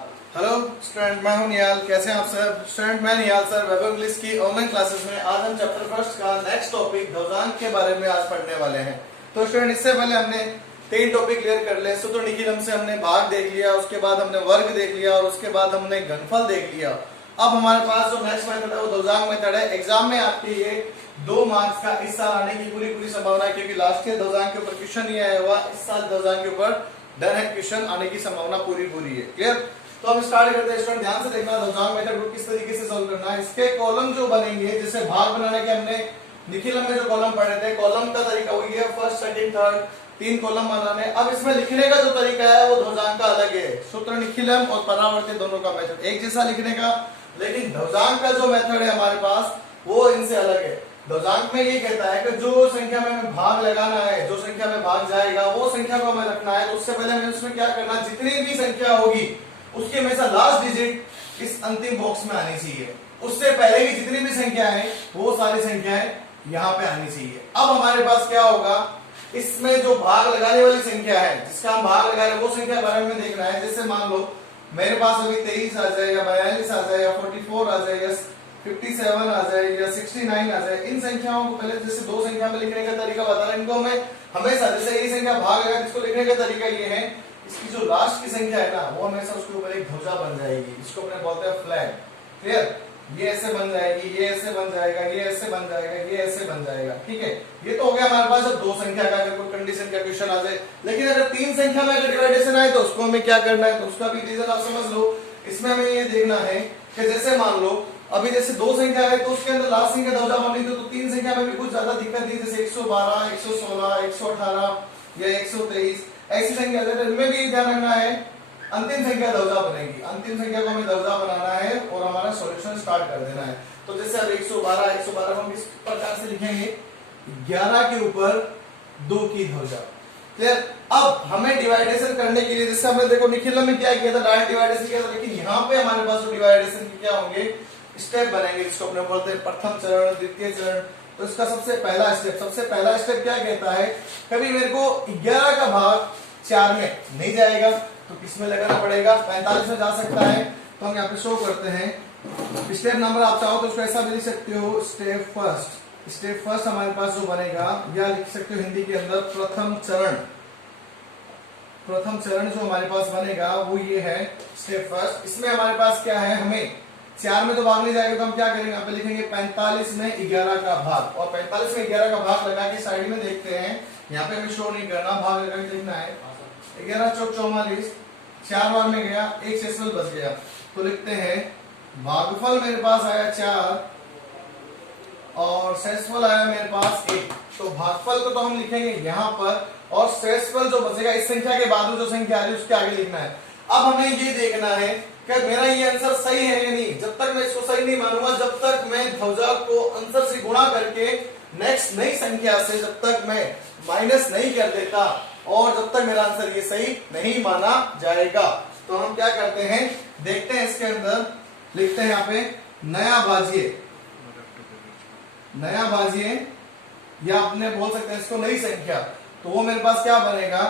Hello student, मैं हूं निहाल। कैसे हैं आप सब स्टूडेंट? मैं निहाल सर वैभव इंग्लिश की ऑनलाइन क्लासेस में आज हम चैप्टर फर्स्ट का नेक्स्ट टॉपिक ध्वजांक के बारे में आज पढ़ने वाले हैं। तो स्टूडेंट, इससे पहले हमने 3 टॉपिक क्लियर कर लिए। सूत्र निखिलम से हमने भाग देख लिया, उसके बाद हमने वर्ग देख लिया और उसके बाद हमने घनफल देख लिया। अब हमारे पास जो नेक्स्ट मेथड है वो ध्वजांक मेथड है। एग्जाम में आपके ये 2 मार्क्स का इस साल आने की पूरी संभावना है, क्योंकि लास्ट ईयर ध्वजांक के ऊपर क्वेश्चन नहीं आया हुआ। इस साल ध्वजांक के ऊपर डायरेक्ट क्वेश्चन आने की संभावना पूरी है। क्लियर? तो हम स्टार्ट करते हैं। स्टूडेंट ध्यान से देखना, ध्वजांक मेथड को किस तरीके से सॉल्व करना है। इसके कॉलम जो बनेंगे, जैसे भाग बनाने के हमने निखिलम में जो कॉलम पढ़े थे, कॉलम का तरीका वही है, फर्स्ट सेकंड थर्ड 3 कॉलम बनाने। अब इसमें लिखने का जो तरीका है वो ध्वजांक का अलग है। सूत्र निखिलम और परावर्तित दोनों का मेथड एक जैसा लिखने का, लेकिन ध्वजांक का जो मेथड है हमारे पास वो इनसे अलग है। ध्वजांक में ये कहता है कि जो संख्या में हमें भाग लगाना है, जो संख्या में भाग जाएगा वो संख्या को हमें रखना है। तो उससे पहले हमें उसमें क्या करना है, जितनी भी संख्या होगी उसकी हमेशा लास्ट डिजिट इस अंतिम बॉक्स में आनी चाहिए। उससे पहले की जितनी भी संख्या है वो सारी संख्याएं यहाँ पे आनी चाहिए। अब हमारे पास क्या होगा, इसमें जो भाग लगाने वाली संख्या है, जिसका हम भाग लगा रहे हैं वो संख्या बारे में देखना है। जैसे मान लो मेरे पास अभी 23 आ जाए या 42 आ जाए या 44 आ जाए या 57 आ जाए या 69 आ जाए। इन संख्याओं को पहले जैसे 2 संख्या में लिखने का तरीका बता रहे हैं, इनको हमें हमेशा जैसे ये संख्या भाग लगा, इसको लिखने का तरीका ये है, इसकी जो लास्ट की संख्या है ना वो हमेशा उसके ऊपर एक ध्वजा बन जाएगी। इसको अपने बोलते हैं फ्लैग। क्लियर? ये ऐसे बन जाएगी, ये ऐसे बन जाएगा, ये ऐसे बन जाएगा, ये ऐसे बन जाएगा। ठीक है, ये तो हो गया हमारे पास जब 2 संख्या का अगर कोई कंडीशन का क्वेश्चन आ जाए। लेकिन अगर 3 संख्या में अगर डिवाइडेशन आए तो उसको हमें क्या करना है, तो उसका भी रीजन आप समझ लो। इसमें हमें ये देखना है कि जैसे मान लो अभी जैसे 2 संख्या है तो उसके अंदर लास्ट संख्या ध्वजा बनी तो 3 संख्या में भी कुछ ज्यादा दिक्कत नहीं, जैसे 112, 116, 118 या 123 ऐसी संख्या है, इनमें भी ध्यान रखना है अंतिम संख्या ध्वजा बनेगी। अंतिम संख्या को हमें ध्वजा बनाना है और हमारा सॉल्यूशन स्टार्ट कर देना है। तो जैसे अब 112 को हम इस प्रकार से लिखेंगे, 11 के ऊपर 2 की ध्वजा। क्लियर? अब हमें डिवाइडेशन करने के लिए जैसे हमने देखो निखिलम में क्या किया था, डायरेक्ट डिवाइडेशन किया था, लेकिन यहाँ पे हमारे पास जो डिवाइडेशन के क्या होंगे, स्टेप बनेंगे, जिसको अपने बोलते हैं प्रथम चरण, द्वितीय चरण। तो इसका सबसे पहला स्टेप क्या कहता है, कभी मेरे को 11 का भाग 4 में नहीं जाएगा तो किसमें लगाना पड़ेगा, 45 में जा सकता है। तो हम यहाँ पे शो करते हैं स्टेप नंबर, आप चाहो तो उसको ऐसा भी लिख सकते हो, स्टेप फर्स्ट हमारे पास जो बनेगा, या लिख सकते हो हिंदी के अंदर प्रथम चरण जो हमारे पास बनेगा वो ये है स्टेप फर्स्ट। इसमें हमारे पास क्या है, हमें 4 में तो भाग नहीं जाएगा तो हम क्या करेंगे, यहाँ पे लिखेंगे 45 में 11 का भाग, और 45 में 11 का भाग लगा के साइड में देखते हैं, यहाँ पे हमें शो नहीं करना, भाग लगा के देखना है। 11 चौक 44, 4 बार में गया, एक शेषफल बच गया। तो लिखते हैं भागफल मेरे पास आया 4 और शेषफल आया मेरे पास 1। तो भागफल को तो हम लिखेंगे यहाँ पर, और शेषफल जो बचेगा इस संख्या के बाद जो संख्या आ रही है उसके आगे लिखना है। अब हमें ये देखना है कि मेरा ये आंसर सही है या नहीं। जब तक मैं इसको सही नहीं मानूंगा, जब तक मैं ध्वजा को आंसर से गुणा करके नेक्स्ट नई संख्या से जब तक मैं माइनस नहीं कर देता और जब तक मेरा आंसर ये सही नहीं माना जाएगा। तो हम क्या करते हैं, देखते हैं इसके अंदर लिखते हैं यहाँ पे नया भाज्य या अपने बोल सकते हैं इसको नई संख्या। तो वो मेरे पास क्या बनेगा,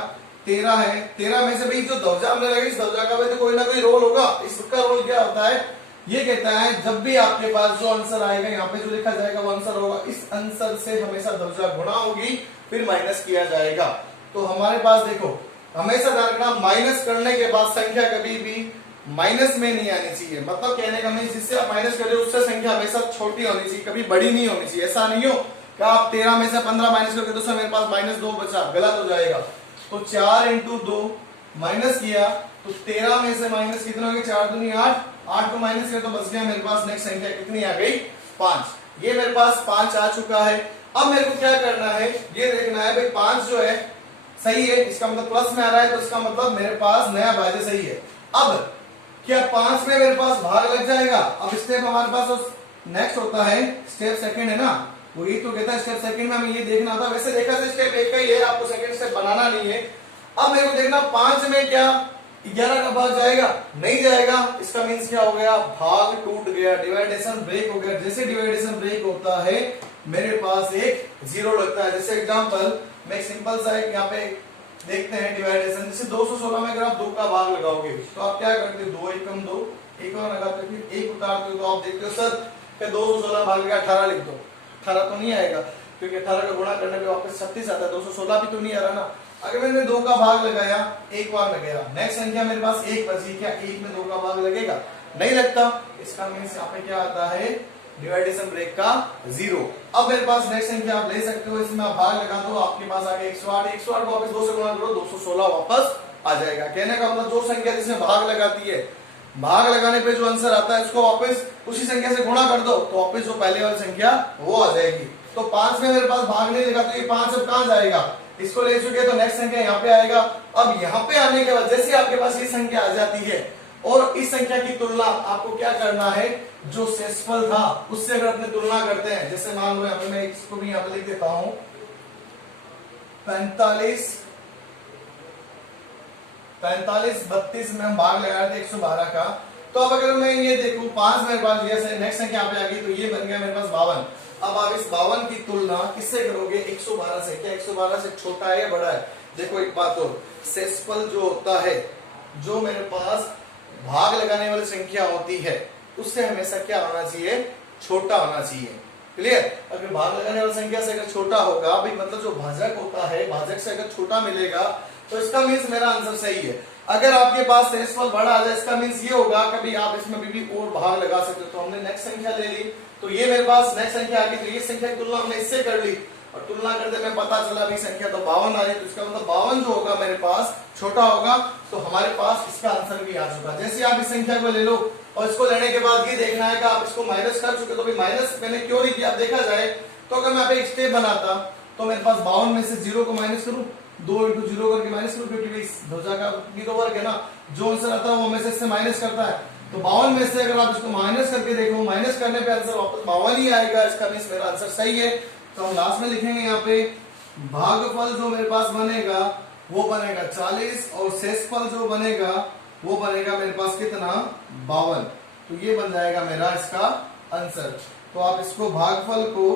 13 है। 13 में से भी जो ध्वजा हमने लगी, इस ध्वजा का भी तो कोई ना कोई रोल होगा। इसका रोल क्या होता है, ये कहता है जब भी आपके पास जो आंसर आएगा, यहाँ पे जो लिखा जाएगा वो आंसर होगा, इस आंसर से हमेशा ध्वजा गुणा होगी फिर माइनस किया जाएगा। तो हमारे पास देखो हमेशा ध्यान रखना, माइनस करने के बाद संख्या कभी भी माइनस में नहीं आनी चाहिए। मतलब कहने का मीन, जिससे आप माइनस कर रहे हो उससे संख्या हमेशा छोटी होनी चाहिए, कभी बड़ी नहीं होनी चाहिए। ऐसा नहीं हो कि आप 13 में से 15 माइनस करके तो मेरे पास -2 बचा, गलत हो जाएगा। तो 4 × 2 माइनस किया तो 13 में से माइनस कितना हो गया, 4 दूनी 8, 8 को माइनस किया तो बच गया मेरे पास नेक्स्ट संख्या कितनी आ गई, 5। ये मेरे पास 5 आ चुका है। अब मेरे को क्या करना है, ये देखना है भाई 5 जो है सही है, इसका मतलब प्लस में आ रहा है, तो इसका मतलब मेरे पास नया भाज्य सही है। अब क्या 5 में मेरे पास भाग लग जाएगा। अब स्टेप हमारे पास नेक्स्ट होता है स्टेप सेकंड है ना, वो ये तो कहता है स्टेप सेकंड में हमें ये देखना था। वैसे देखा तो स्टेप 1 का ही है, आपको सेकंड स्टेप बनाना नहीं है। अब मेरे को देखना 5 में क्या 11 का भाग जाएगा, नहीं जाएगा। इसका मीन्स क्या हो गया, भाग टूट गया, डिवाइडेशन ब्रेक हो गया। जैसे डिवाइडेशन ब्रेक होता है मेरे पास एक 0 लगता है। जैसे एग्जांपल मैं सिंपल सा एक यहाँ पे देखते हैं डिवाइडेशन। जैसे 216 में अगर आप 2 का भाग लगाओगे तो आप क्या करते हो, 2 एकम 2, एक और लगाते हो, फिर एक उतारते हो, तो आप देखते हो सर फिर 216 भाग लगा 18 लिख दो, 18 तो नहीं आएगा क्योंकि 18 का गुणा करने पे वापस 36 आता है, 216 भी तो नहीं आ रहा ना। अगर मैंने 2 का भाग लगाया, एक बार लगेगा, नेक्स्ट संख्या मेरे पास 1 बची, क्या 1 में 2 का भाग लगेगा? नहीं लगता। इसका मीन्स यहाँ पे क्या आता है, डिवाइडेशन ब्रेक का 0। अब मेरे पास नेक्स्ट संख्या आप ले सकते हो, इसमें आप भाग लगा दो, आपके पास आ गया 108, 108 को वापस 2 से गुणा करो, 216 वापस आ जाएगा। कहने का मतलब जो संख्या जिसमें भाग लगाती है, भाग लगाने पे जो आंसर आता है उसको वापस उसी संख्या से गुणा कर दो, तो वापस जो पहले वाली संख्या वो आ जाएगी। तो 5 में मेरे पास भाग नहीं लगा, तो ये 5 अब कहां जाएगा, इसको ले चुके, तो नेक्स्ट संख्या यहाँ पे आएगा। अब यहाँ पे आने के बाद जैसे आपके पास ये संख्या आ जाती है और इस संख्या की तुलना आपको क्या करना है, जो शेषफल था उससे अगर अपने तुलना करते हैं, जैसे मान लो यहाँ पे मैं इसको भी यहाँ पे लिख देता हूं 45 32 में हम भाग लगाए थे 112 का। तो अब अगर मैं ये देखूं 5 मेरे पास जैसे नेक्स्ट संख्या पे आ गई, तो ये बन गया मेरे पास 52। अब आप इस 52 की तुलना किससे करोगे, 112 से। क्या 112 से छोटा है या बड़ा है? देखो एक बात और, शेषफल जो होता है, जो मेरे पास भाग लगाने वाली संख्या होती है, उससे हमेशा क्या होना चाहिए, छोटा होना चाहिए। क्लियर? अगर भाग लगाने वाली संख्या से अगर छोटा होगा भाई, मतलब जो भाजक होता है, भाजक से अगर छोटा मिलेगा तो इसका मीन्स मेरा आंसर सही है। अगर आपके पास शेषफल बड़ा आ जाए, इसका मीन्स ये होगा कभी आप इसमें भी और भाग लगा सकते हो। तो हमने नेक्स्ट संख्या ले ली, तो ये मेरे पास नेक्स्ट संख्या आ गई, तो ये संख्या की तुलना हमने इससे कर ली और तुलना करते में पता चला भी संख्या तो 52 आ रही, तो इसका मतलब 52 जो होगा मेरे पास छोटा होगा, तो हमारे पास इसका आंसर भी आ चुका। जैसे आप इस संख्या को ले लो और इसको लेने के बाद ये देखना है कि आप इसको माइनस कर चुके, तो भाई माइनस मैंने क्यों नहीं किया, देखा जाए तो अगर मैं एक स्टेप बनाता तो मेरे पास 52 में से 0 को माइनस करूं, 2 × 0 करके माइनस करूं, क्योंकि ध्वजा का भी तो वर्ग है ना, जो आंसर आता है वो में से इससे माइनस करता है। तो 52 में से अगर आप इसको माइनस करके देखो, माइनस करने पे आंसर वापस 52 ही आएगा, इसका मींस मेरा आंसर सही है। तो हम लास्ट में लिखेंगे यहाँ पे भागफल जो मेरे पास बनेगा वो बनेगा 40 और शेषफल जो बनेगा वो बनेगा मेरे पास कितना, 52। तो ये बन जाएगा मेरा इसका आंसर। तो आप इसको भागफल को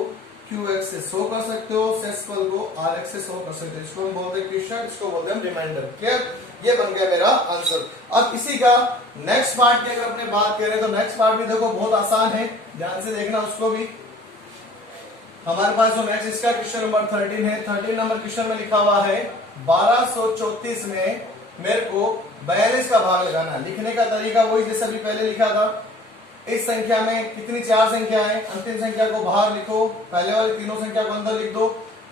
QX से शो कर सकते हो, शेषफल को RX से शो कर सकते हो। इसको हम बोलते हैं क्वेश्चन, इसको बोलते हैं रिमाइंडर। क्लियर? ये बन गया मेरा आंसर। अब इसी का नेक्स्ट पार्ट की अगर अपने बात करें तो नेक्स्ट पार्ट भी देखो बहुत आसान है, ध्यान से देखना उसको भी। हमारे पास जो नेक्स्ट इसका क्वेश्चन नंबर 13 है। 13 नंबर क्वेश्चन में लिखा हुआ है 1234 में मेरे को 42 का भाग लगाना है। लिखने का तरीका वही जैसे अभी पहले लिखा था। इस संख्या में कितनी 4 संख्या है, अंतिम संख्या को बाहर लिखो, पहले वाली तीनों संख्या को अंदर लिख दो,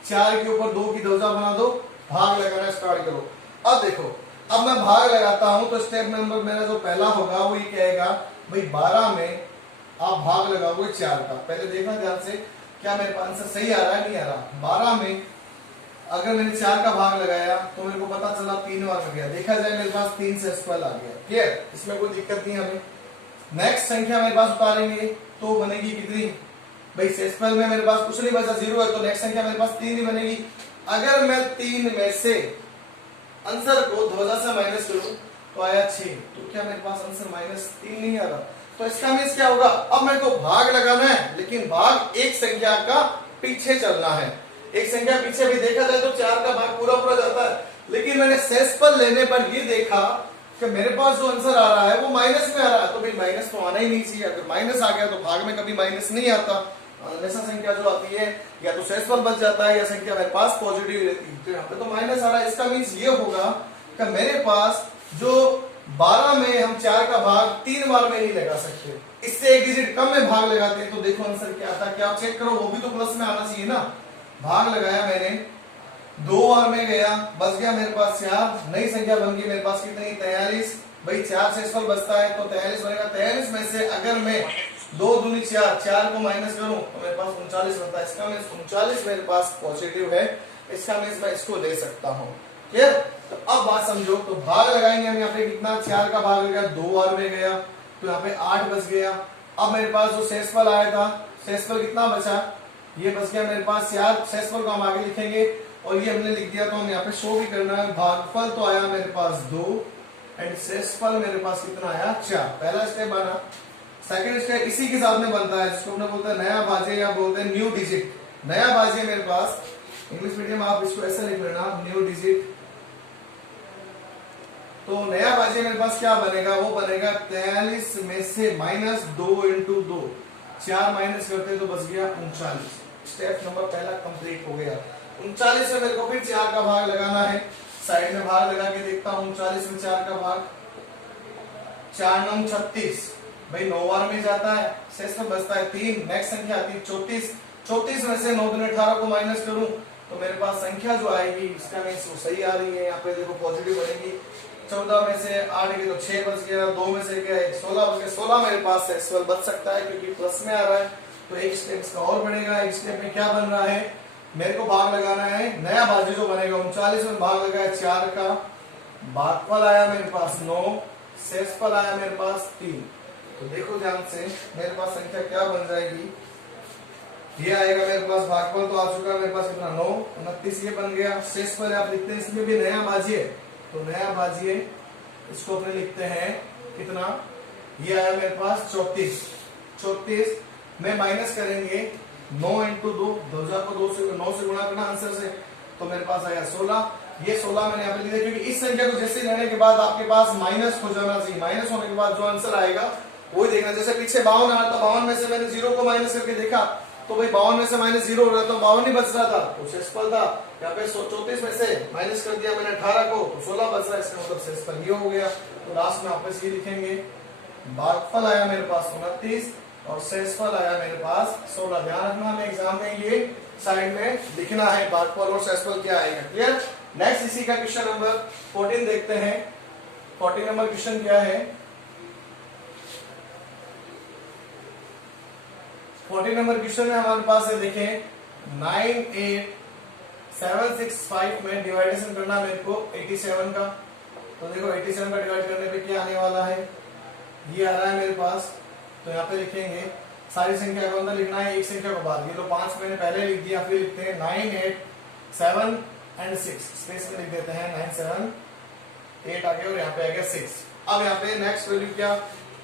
4 के ऊपर 2 की ध्वजा बना दो, भाग लगाना स्टार्ट करो। अब देखो, अब मैं भाग लगाता हूं तो स्टेप नंबर मेरा जो पहला होगा वो ये कहेगा भाई 12 में आप भाग लगाओगे 4 का। पहले देखना ध्यान से क्या मेरे पास आंसर सही आ रहा है नहीं आ रहा। 12 में अगर मैंने 4 का भाग लगाया तो मेरे को पता चला 3 बार हो गया, देखा जाए मेरे पास 3 शेषफल आ गया। क्लियर? इसमें कोई दिक्कत नहीं हमें। नेक्स्ट संख्या मेरे पास उतारेंगे तो बनेगी कितनी भाई, शेषफल में मेरे पास कुछ नहीं बचा, 0 है, तो नेक्स्ट संख्या मेरे पास 3 ही बनेगी। अगर मैं 3 में से आंसर को ध्वजा से माइनस करूं तो आया 6, तो क्या मेरे पास आंसर -3 नहीं आ रहा। तो इसका मीन्स क्या होगा, अब मेरे को भाग लगाना है लेकिन भाग एक संख्या का पीछे चलना है। एक संख्या पीछे भी देखा जाए तो 4 का भाग पूरा पूरा जाता है, लेकिन मैंने शेषफल लेने पर ये देखा कि मेरे पास जो आंसर आ रहा है वो माइनस में आ रहा है, तो भाई माइनस तो आना ही नहीं चाहिए। अगर माइनस आ गया तो भाग में कभी माइनस नहीं आता, हमेशा संख्या जो आती है या तो शेषफल बच जाता है या संख्या मेरे पास पॉजिटिव रहती है। तो यहाँ पे तो माइनस आ रहा है, इसका मीन्स ये होगा कि मेरे पास जो 12 में हम 4 का भाग 3 बार में नहीं लगा सकते, इससे एक डिजिट कम में भाग लगाते हैं। तो देखो आंसर क्या आता है, क्या आप चेक करो, वो भी तो प्लस में आना चाहिए ना। भाग लगाया मैंने 2 बार में गया, बच गया मेरे पास 4, नई संख्या बन गई मेरे पास कितनी 43। भाई 4 शेषफल बचता है तो 43 बनेगा। 43 में से अगर मैं 2 दूनी 4, 4 को माइनस करूं तो मेरे पास 39 बनता है। इसका मीन्स 39 मेरे पास पॉजिटिव है, इसका मीन्स मैं इसको ले सकता हूं। क्लियर? तो अब बात समझो, तो भाग लगाएंगे हम यहाँ पे कितना, 4 का भाग लगा 2 बार में गया तो यहाँ पे 8 बच गया। अब मेरे पास जो शेषफल आया था, शेषफल कितना बचा, ये बच गया मेरे पास 4। शेषफल को हम आगे लिखेंगे और ये हमने लिख दिया तो हम यहाँ पे शो भी करना है। भागफल तो आया मेरे पास 2 एंड शेषफल मेरे पास कितना आया 4। पहला स्टेप बना। सेकंड स्टेप इसी के साथ में बनता है, जिसको हमने बोलते हैं नया भाज्य या बोलते हैं न्यू डिजिट। नया भाज्य मेरे पास इंग्लिश मीडियम आप इसको ऐसा लिख लेना, न्यू डिजिट तो नया भाज्य मेरे पास क्या बनेगा, वो बनेगा 43 में से -2 इंटू 2, 4 माइनस करते तो बच गया 39। स्टेप नंबर पहला कंप्लीट हो गया। 39 में मेरे को फिर 4 का भाग लगाना है, साइड में भाग लगा के देखता हूँ। 39 में 4 का भाग, 4 9 36, भाई 9 बार में जाता है, शेष में बचता है 3। नेक्स्ट संख्या आती है 34, 34 में से 9 दूनी 18 को माइनस करूं तो मेरे पास संख्या जो आएगी इसका मीन्स वो सही आ रही है, यहाँ पे देखो पॉजिटिव बनेगी। 14 में से 8 गई तो 6 बच गया, 2 में से क्या है 16 बच गया। 16 मेरे पास सेक्सुअल बच सकता है क्योंकि प्लस में आ रहा है, तो एक स्टेप इसका और बढ़ेगा। एक स्टेप में क्या बन रहा है, मेरे को भाग लगाना है, नया भाज्य जो बनेगा 39 में भाग लगाया 4 का, भागफल आया मेरे पास 9, शेषफल आया मेरे पास 3। तो देखो ध्यान से, मेरे पास संख्या क्या बन जाएगी, ये आएगा मेरे पास, भागफल तो आ चुका है मेरे पास कितना 9, 29 ये बन गया। शेषफल आप लिखते हैं, इसमें भी नया भाज्य, तो नया भाज्य इसको अपने लिखते हैं कितना, ये आया मेरे पास 34। 34 में माइनस करेंगे 9 इंटू 2, 2000 को 9 से गुणा करना आंसर से, तो मेरे पास आया 16। ये 16 मैंने यहाँ पे लिखा क्योंकि इस संख्या को जैसे लेने के बाद आपके पास माइनस हो जाना चाहिए, माइनस होने के बाद जो आंसर आएगा वही देखना। जैसे पीछे 52 आ रहा था, 52 में से मैंने 0 को माइनस करके देखा तो भाई 52 में से -0 हो रहा था, 52 ही बच रहा था, तो शेषफल था। यहाँ पे 34 में से माइनस कर दिया मैंने 18 को, तो 16 बच रहा है, इसका मतलब शेषफल ये हो गया। तो लास्ट में वापस ये लिखेंगे, भागफल आया मेरे पास 29 और शेषफल आया मेरे पास 16। ध्यान रखना हमें एग्जाम में ये साइड में लिखना है, भागफल और शेषफल क्या आएगा। क्लियर। नेक्स्ट इसी का क्वेश्चन नंबर 14 देखते हैं। 14 नंबर क्वेश्चन क्या है, 14 नंबर क्वेश्चन में हमारे पास है, देखें 98765 में डिवाइडेशन करना मेरे को 87 का। तो देखो 87 का डिवाइड करने पे क्या आने वाला है, ये आ रहा है मेरे पास। तो यहाँ पे लिखेंगे सारी संख्या को अंदर लिखना है, एक संख्या को बाहर। ये तो 5 मैंने पहले लिख दिया, फिर लिखते हैं 9 8 7 एंड 6, स्पेस में लिख देते हैं 9 7 8 आ गया और यहाँ पे आ गया 6। अब यहाँ पे नेक्स्ट वैल्यू क्या,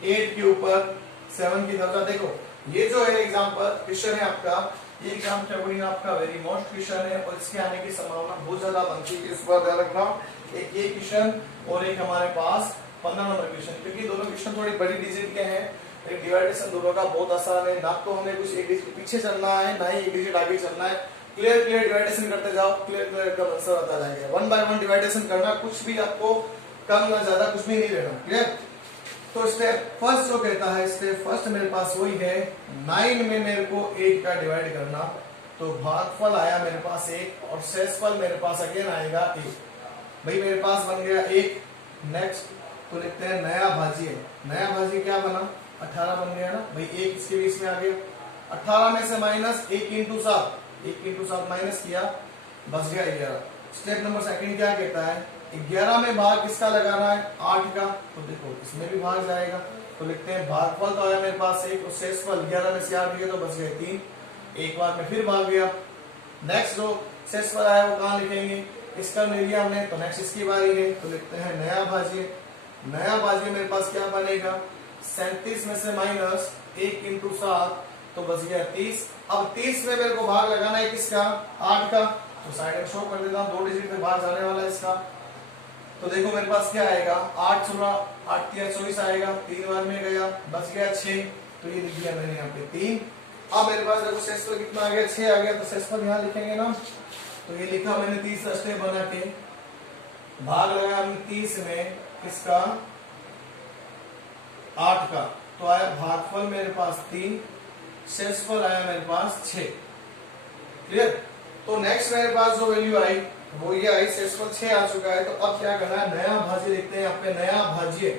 8 के ऊपर 7 की दर्जा। देखो ये जो है एग्जाम्पल क्वेश्चन है आपका, ये एग्जाम के अकॉर्डिंग आपका वेरी मोस्ट क्वेश्चन है और इसके आने की संभावना बहुत ज्यादा बनती है, इस बार ध्यान रखना। एक ये क्वेश्चन और एक हमारे पास 15 नंबर क्वेश्चन, क्योंकि दोनों क्वेश्चन थोड़ी बड़ी डिजिट के हैं। एक डिवाइडेशन दोनों का बहुत आसान है, ना तो हमें कुछ एक डिजिट पीछे चलना है, ना ही एक डिजिट आगे चलना है। क्लियर क्लियर डिवाइडेशन करते जाओ, क्लियर क्लियर का आंसर आता जाएगा। 1 बाय 1 डिवाइडेशन करना, कुछ भी आपको कम ना ज्यादा कुछ भी नहीं लेना। क्लियर। तो स्टेप फर्स्ट जो कहता है, स्टेप फर्स्ट मेरे पास वही है, 9 में मेरे को 8 का डिवाइड करना, तो भागफल आया मेरे पास 1 और शेषफल मेरे पास अगेन आएगा 1। भाई मेरे पास बन गया 1। नेक्स्ट तो लिखते हैं नया भाज्य। नया भाज्य क्या बना, 18 बन गया ना भाई, 1 इसके बीच में आ गया। 18 में से माइनस 1 इंटू 7, 1 इंटू 7 माइनस किया, बच गया 11। स्टेप नंबर सेकंड क्या कहता है, 11 में भाग किसका लगाना है, 8 का। तो देखो इसमें भी भाग जाएगा, तो लिखते हैं भागफल तो आया मेरे पास 1 और शेषफल 11 में से 8 गया तो बच गए 3। एक बार में फिर भाग गया। नेक्स्ट जो शेषफल आया वो कहाँ लिखेंगे, इसका ले लिया हमने, तो नेक्स्ट इसकी बारी है, तो लिखते हैं नया भाज्य। नया भाज्य मेरे पास क्या बनेगा, 37 में से माइनस 1 इंटू 7 तो बच गया 30। अब 30 में मेरे को भाग लगाना है किसका, 8 का। तो साइड में शो कर देता हूँ, 2 डिजिट में भाग जाने वाला है इसका। तो देखो मेरे पास क्या आएगा, 8 16 8 3 24 आएगा, 3 बार में गया, बच गया 6। तो ये लिख दिया मैंने यहाँ पे 3। अब मेरे पास देखो शेषफल कितना आ गया, 6 आ गया, तो शेषफल यहाँ लिखेंगे ना। तो ये लिखा मैंने 30 स्टेप बना के, भाग लगाया हमने 30 में किसका, 8 का। तो आया भागफल मेरे पास 3, शेषफल आया मेरे पास 6। क्लियर। तो नेक्स्ट मेरे पास जो वैल्यू आई वो ये आई, शेषफल 6 आ चुका है। तो अब क्या करना है, नया भाज्य लिखते हैं यहाँ पे, नया भाज्य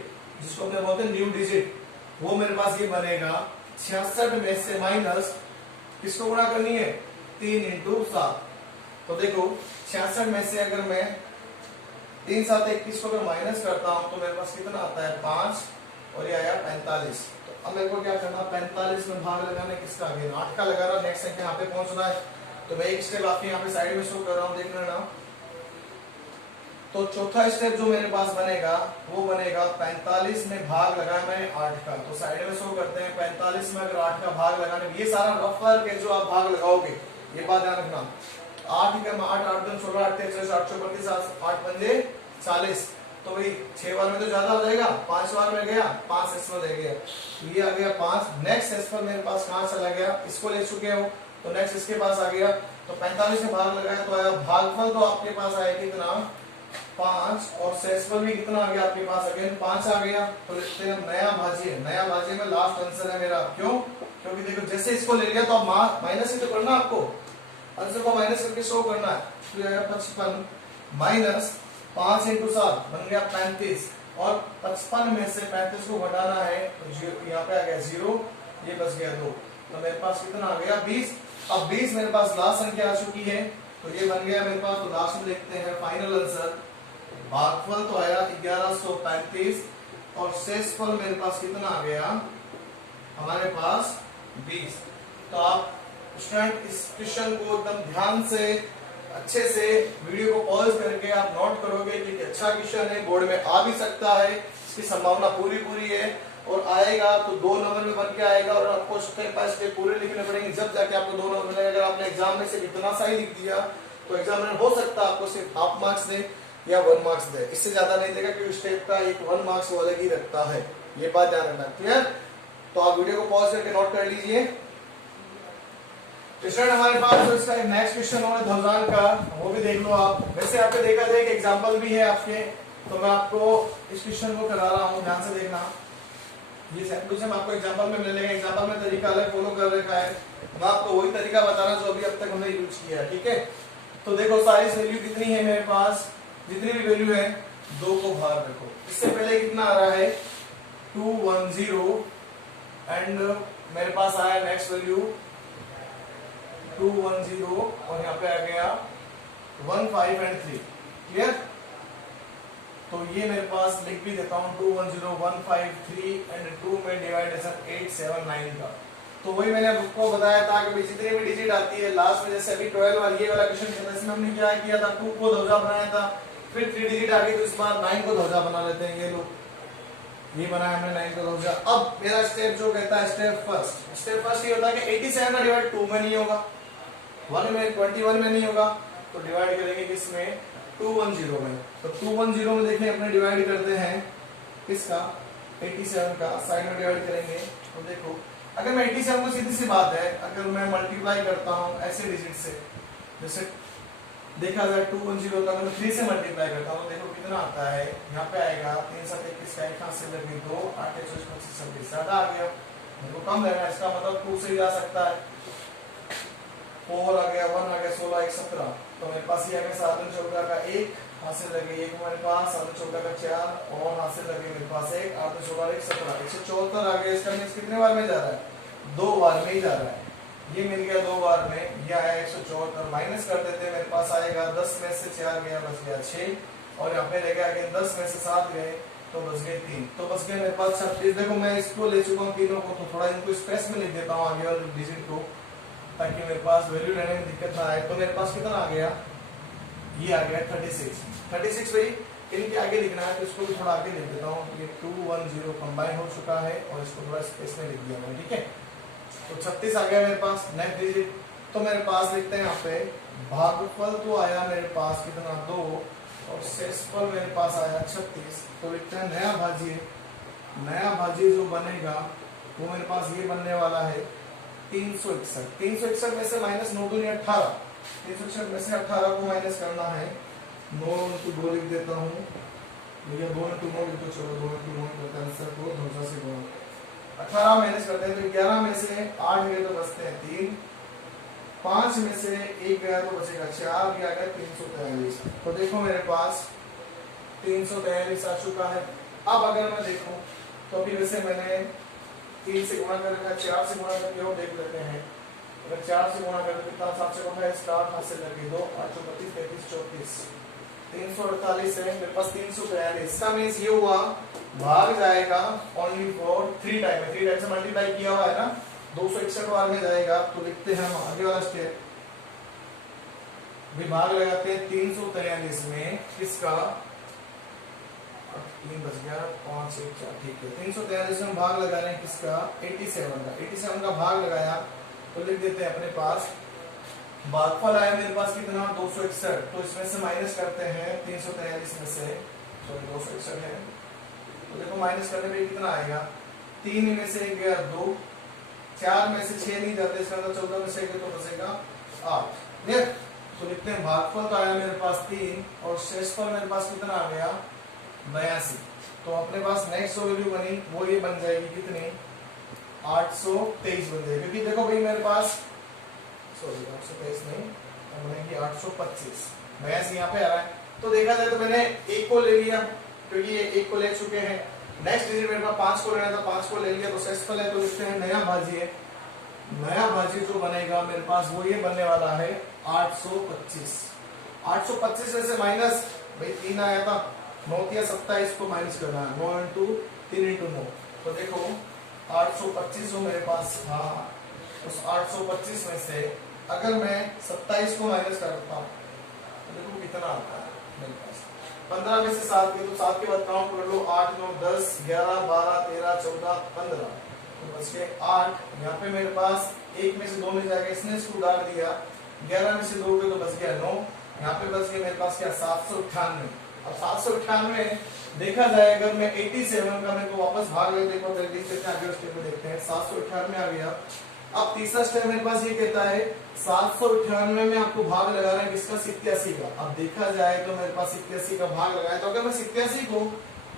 जिसको अपने बोलते हैं न्यू डिजिट, वो मेरे पास ये बनेगा 66 में से माइनस किसको गुणा करनी है, 3 इंटू 7। तो देखो 66 में से अगर मैं 3 7 21 को अगर माइनस करता हूं तो मेरे पास कितना आता है, 5 और ये आया 45। तो अब मेरे को क्या करना, 45 में भाग लगाना है किसका, आगे 8 का लगाना। नेक्स्ट संख्या यहाँ पे पहुंचना है, तो मैं एक स्टेप आपके यहाँ पे साइड में शो कर रहा हूँ, देख लेना। तो चौथा स्टेप जो मेरे पास बनेगा वो बनेगा 45 में भाग लगाया मैंने 8 का। तो साइड में शो करते हैं, 45 में अगर 8 का भाग लगाने, ये सारा रफ वर्क है जो आप भाग लगाओगे, ये बात ध्यान रखना। 8 का 8 8 2 16 8 3 8 34 8 5 40, तो भाई 6 बार में तो ज्यादा हो जाएगा, 5 बार में गया, 5 एक्सपल रह गया, तो ये आ गया 5। नेक्स्ट एक्सपल मेरे पास कहाँ चला गया, इसको ले चुके हो, तो नेक्स्ट इसके पास आ गया, तो 45 से भाग लगाया तो आया भागफल, तो आपके पास आया कितना 5, और सेक्सफल भी कितना आ गया आपके पास, अगेन 5 आ गया। तो लिखते हैं नया भाज्य, नया भाज्य में लास्ट आंसर है मेरा, क्यों, क्योंकि देखो जैसे इसको ले लिया तो अब माइनस ही तो करना, आपको आंसर को माइनस करके शो करना है, तो आएगा 55 माइनस 5 इंटू 7 बन गया 35, और 55 में से 35 को घटाना है तो यहाँ पे आ गया 0, ये बच गया 2, तो मेरे पास कितना आ गया 20। अब 20 मेरे पास लास्ट संख्या आ चुकी है, तो ये बन गया मेरे पास, तो लास्ट में देखते हैं फाइनल आंसर, भागफल तो आया 1135, और शेषफल मेरे पास कितना आ गया हमारे पास 20। तो आप स्टूडेंट इस क्वेश्चन को एकदम ध्यान से अच्छे से वीडियो को पॉज करके आप नोट करोगे कि अच्छा क्वेश्चन है, बोर्ड में आ भी सकता है, इसकी संभावना पूरी पूरी है, और आएगा तो 2 नंबर में बन के आएगा, और आपको स्टेप बाय स्टेप पूरे लिखने पड़ेंगे, जब जाके आपको 2 नंबर मिलेगा। अगर आपने एग्जाम में से इतना सा ही लिख दिया तो एग्जामिनर हो सकता है आपको सिर्फ हाफ मार्क्स दे या 1 मार्क्स दे, इससे ज्यादा नहीं देगा, क्योंकि स्टेप का एक 1 मार्क्स वो अलग ही रखता है, ये बात ध्यान रखना। क्लियर? तो आप वीडियो को पॉज करके नोट कर लीजिए। स्टूडेंट हमारे पास जो इसका नेक्स्ट क्वेश्चन होगा धौजान का, वो भी देख लो आप। वैसे आपने देखा जाए कि एग्जांपल भी है आपके, तो मैं आपको इस क्वेश्चन को करा रहा हूँ, ध्यान से देखना। ये सेम क्वेश्चन आपको एग्जांपल में मिलेगा, एग्जांपल में तरीका अलग फॉलो कर रखा है, मैं आपको वही तरीका बता रहा हूँ जो अभी अब तक हमने यूज किया है, ठीक है। तो देखो सारी वैल्यू कितनी है मेरे पास, जितनी भी वैल्यू है 2 को बाहर रखो। इससे पहले कितना आ रहा है 210, एंड मेरे पास आया नेक्स्ट वैल्यू 210, और यहाँ पे आ गया 15 एंड 3। क्लियर? तो ये मेरे पास लिख भी देता हूँ 210, 15, 3 एंड 2 में डिवाइडेशन 8, 7, 9 का। तो वही मैंने आपको बताया था कि जितनी भी डिजिट आती है लास्ट में, जैसे अभी 12 वाला ये वाला क्वेश्चन था, इसमें हमने क्या किया था, 2 को धौजा बनाया था, फिर 3 डिजिट आ गई तो इस बार 9 को धौजा बना लेते हैं। ये लोग ये बनाया हमने 9 को धौजा। अब मेरा स्टेप जो कहता है स्टेप फर्स्ट ये होता है कि 87 का डिवाइड 2 में नहीं होगा, 1 में 21 में नहीं होगा, तो डिवाइड करेंगे किसमें 210 में। तो 210 में देखिए अपने डिवाइड करते हैं किसका 87 का, साइड में डिवाइड करेंगे तो देखो अगर मैं 87 को सीधी सी बात है, अगर मैं मल्टीप्लाई करता हूं ऐसे डिजिट से, जैसे देखा जाए 210 का मैं 3 से मल्टीप्लाई करता हूं, देखो कितना आता है, यहाँ पे आएगा 3 7 21 का 1 हाथ से लगे 2 8 1 25 26 ज्यादा आ गया, मेरे को कम लेना, इसका मतलब 2 से जा सकता है, 4 आ गया, 1 आ गया, 16 1 17, तो मेरे पास ये आ गया 7 और 14 का 1 हाथ से लगे 1 हमारे पास, 7 और 14 का 4 और हाथ से लगे मेरे पास 1 8 और 16 1 17 174 आ गया। इसका मींस कितने बार में जा रहा है, 2 बार में ही जा रहा है, ये मिल गया 2 बार में, ये आया 174, माइनस कर देते हैं, मेरे पास आएगा 10 में से 4 गया बच गया 6, और यहाँ पे लेके आगे 10 में से 7 गए तो बच गए 3, तो बच गए मेरे पास 36। देखो मैं इसको ले चुका हूँ तीनों को, तो थोड़ा इनको स्पेस में लिख देता हूँ आगे वाले डिजिट को, ताकि मेरे पास वैल्यू लेने में दिक्कत ना आए। तो मेरे पास कितना आ गया, ये आ गया 36 भाई, इनके आगे लिखना है तो इसको भी थोड़ा आगे लिख देता हूँ, ये 210 कंबाइन हो चुका है और इसको थोड़ा स्पेस में लिख दिया मैंने, ठीक है। तो 36 आ गया मेरे पास नेक्स्ट डिजिट। तो मेरे पास लिखते हैं यहाँ पे भागफल तो आया मेरे पास कितना 2, और शेषफल मेरे पास आया 36, तो लिखते हैं नया भाज्य जो बनेगा वो मेरे पास ये बनने वाला है 361 में से माइनस 9 दूनी 18, 361 में से 18 को माइनस करना है, 9 इंटू 2 लिख देता हूँ, भैया 2 इंटू 9 लिख दो, चलो 2 इंटू 9 करते हैं आंसर को धौजा से गुणा, 18 माइनस करते हैं तो 11 में से 8 गए तो बचते हैं 3, 5 में से 1 गया तो बचेगा 4, गया 343। तो देखो मेरे पास 343 आ चुका है। अब अगर मैं देखूं तो अभी वैसे मैंने 3 से गुणा कर रखा, 4 से गुणा करके और देख लेते हैं, अगर 4 से गुणा करके कितना 7 से गुणा है, स्टार हाथ से लगे 2 8 32 33 34 348 है मेरे पास 343। इसका मींस ये हुआ भाग जाएगा ओनली फॉर 3 टाइम है, 3 टाइम से मल्टीप्लाई किया हुआ है ना, 261 बार में जाएगा। तो लिखते हैं हम आगे वाला स्टेप, विभाग लगाते हैं 343 में, किसका 3 बच गया 5 1 4, ठीक है। 343 में भाग लगा रहे हैं किसका 87 का भाग लगाया, तो लिख देते हैं अपने पास भागफल आया मेरे पास कितना 261, तो इसमें से माइनस करते हैं 343 में से, 261 है। तो देखो माइनस करने पे कितना आएगा, 3 में से 1 गया 2, 4 में से 6 नहीं जाते, इसका मतलब 14 में से 1 तो बचेगा 8। क्लियर? तो लिखते हैं भागफल तो आया मेरे पास 3 और शेषफल मेरे पास कितना आ गया 82। तो अपने पास नेक्स्ट वैल्यू बनी वो ये बन जाएगी कितनी, 823 बन जाएगी। क्योंकि देखो भाई मेरे पास 823 नहीं बनेगी 825, 82 यहाँ पे आ रहा है। तो देखा जाए तो मैंने 1 को ले लिया क्योंकि ये 1 को ले चुके हैं। नेक्स्ट डिजिट मेरे पास 5 को लेना था, 5 को ले लिया तो शेषफल है, तो लिखते हैं नया भाज्य। नया भाज्य जो बनेगा मेरे पास वो ये बनने वाला है 825। 825 में से माइनस भाई 3 आया था, 9 या 27 को माइनस करना है, 9 इंटू 3 इंटू 9। तो देखो 825 जो मेरे पास था, उस 825 में से अगर मैं 27 को माइनस करता हूँ तो देखो कितना आता है मेरे पास, 15 में से 7 के, तो 7 के बाद काउंट कर लो, 8 9 10 11 12 13 14 15, तो बच गए 8। यहाँ पे मेरे पास 1 में से 2 में जाके इसने इसको डाल दिया, 11 में से 2 के तो बच गया 9। यहाँ पे बच गया मेरे पास क्या 798। अब 798 देखा जाए अगर मैं 87 का मेरे को वापस भाग ले देखो, आगे स्टेप में देखते हैं, 798 आ गया। अब तीसरा स्टेप मेरे पास ये कहता है 798 में आपको भाग लगाना है किसका, 87 का। अब देखा जाए तो मेरे पास 87 का भाग लगाया, तो अगर मैं 87 को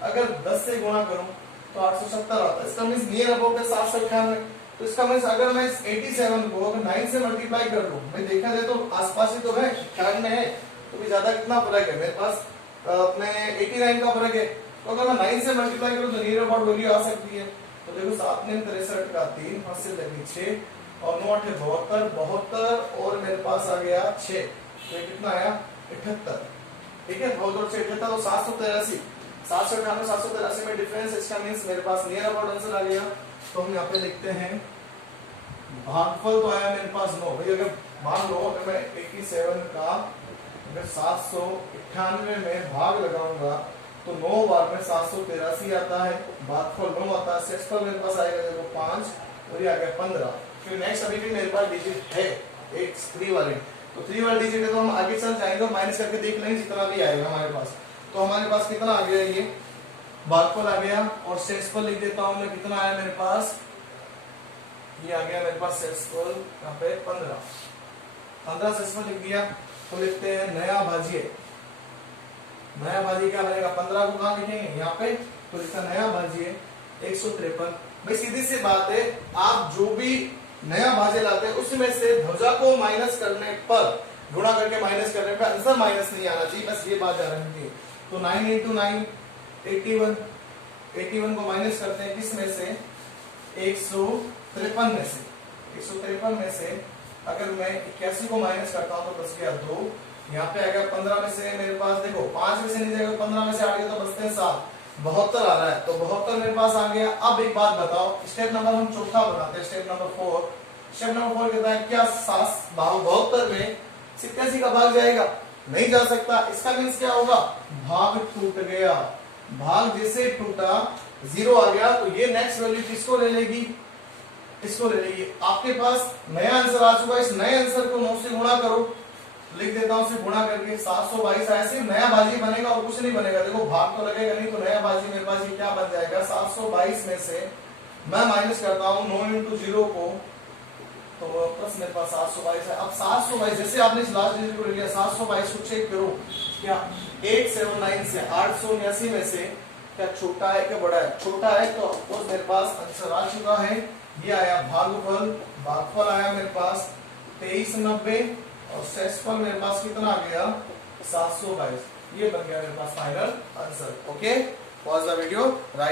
अगर 10 से गुणा करूं तो 870 आता है। इसका मींस नियर अबाउट है 798। तो इसका मींस अगर मैं 87 को अगर 9 से मल्टीप्लाई कर लूं, भाई देखा जाए तो आसपास ही तो है, 98 में है, तो भी ज्यादा कितना फर्क है मेरे पास, अपने 89 का फर्क है। तो अगर मैं 9 से मल्टीप्लाई करूं तो नियर अबाउट वैल्यू आ सकती है। तो देखो 7 में 63 का 3 हाथ से लगी 6 और 9 8 72, 72 और मेरे पास आ गया 6, तो ये कितना आया 78। ठीक है, 72 से 78 तो 783। 798 783 में डिफरेंस, इसका मींस मेरे पास नियर अबाउट आंसर आ गया। तो हम यहाँ पे लिखते हैं भागफल तो आया मेरे पास 9। भाई अगर मान लो अगर मैं 87 का अगर 798 में भाग लगाऊंगा तो 9 बार में 783 आता है, भागफल 9 आता है, शेषफल मेरे पास आएगा देखो 5 और ये आ गया 15। फिर नेक्स्ट अभी भी मेरे पास डिजिट है एक 3 वाले, तो 3 वाले डिजिट है तो हम आगे चल जाएंगे और माइनस करके देख लेंगे जितना भी आएगा हमारे पास। तो हमारे पास कितना आ गया, ये भागफल आ गया और शेषफल लिख देता हूं मैं, कितना आया मेरे पास, ये आ गया मेरे पास शेषफल यहाँ पे 15 शेषफल लिख दिया। तो लिखते हैं नया भाज्य। नया भाज्य क्या बनेगा, 15 को कहां लिखेंगे यहाँ पे, तो इसका नया भाज्य 153। भाई सीधी सी बात है, आप जो भी नया भाज्य लाते हैं उसमें से भुजा को माइनस करने पर, गुणा करके माइनस करने पर आंसर माइनस नहीं आना चाहिए, बस ये बात ध्यान रखनी है। तो 9 इंटू 9 81, 81 को माइनस करते हैं किस में से, 153 में से। 153 में से अगर मैं 81 को माइनस करता हूं तो बच गया 2। यहाँ पे आ गया 15 में से मेरे पास देखो 5 में से नहीं जाएगा, 15 में से आ गया तो बचते हैं 7, 72 आ रहा है। तो 72 मेरे पास आ गया। अब एक बात बताओ, स्टेप नंबर हम चौथा बनाते हैं, स्टेप नंबर 4। स्टेप नंबर 4 कहता है क्या 72 में 87 का भाग जाएगा, नहीं जा सकता। इसका मीन्स क्या होगा, भाग टूट गया। भाग जैसे टूटा 0 आ गया, तो ये नेक्स्ट वैल्यू किसको ले लेगी, इसको ले लेगी। आपके पास नया आंसर आ चुका है, इस नए आंसर को 9 से गुणा करो, लिख देता हूं सिर्फ गुणा करके 722 आया, सिर्फ नया भाजी बनेगा और कुछ नहीं बनेगा। देखो भाग तो लगेगा नहीं, तो नया भाजी मेरे पास ये क्या बन जाएगा, 722 में से मैं माइनस करता हूं 9 इंटू 0 को, तो प्लस मेरे पास 722 है। अब 722 जैसे आपने इस लास्ट डिजिट को ले लिया, 722 को चेक करो क्या 879 से 879 में से क्या छोटा है क्या बड़ा है, छोटा है, तो ऑफकोर्स मेरे पास आंसर आ चुका है। ये आया भागफल, भागफल आया मेरे पास 2390 और शेषफल मेरे पास कितना आ गया 722। ये बन गया मेरे पास final answer. Okay, pause the video, right.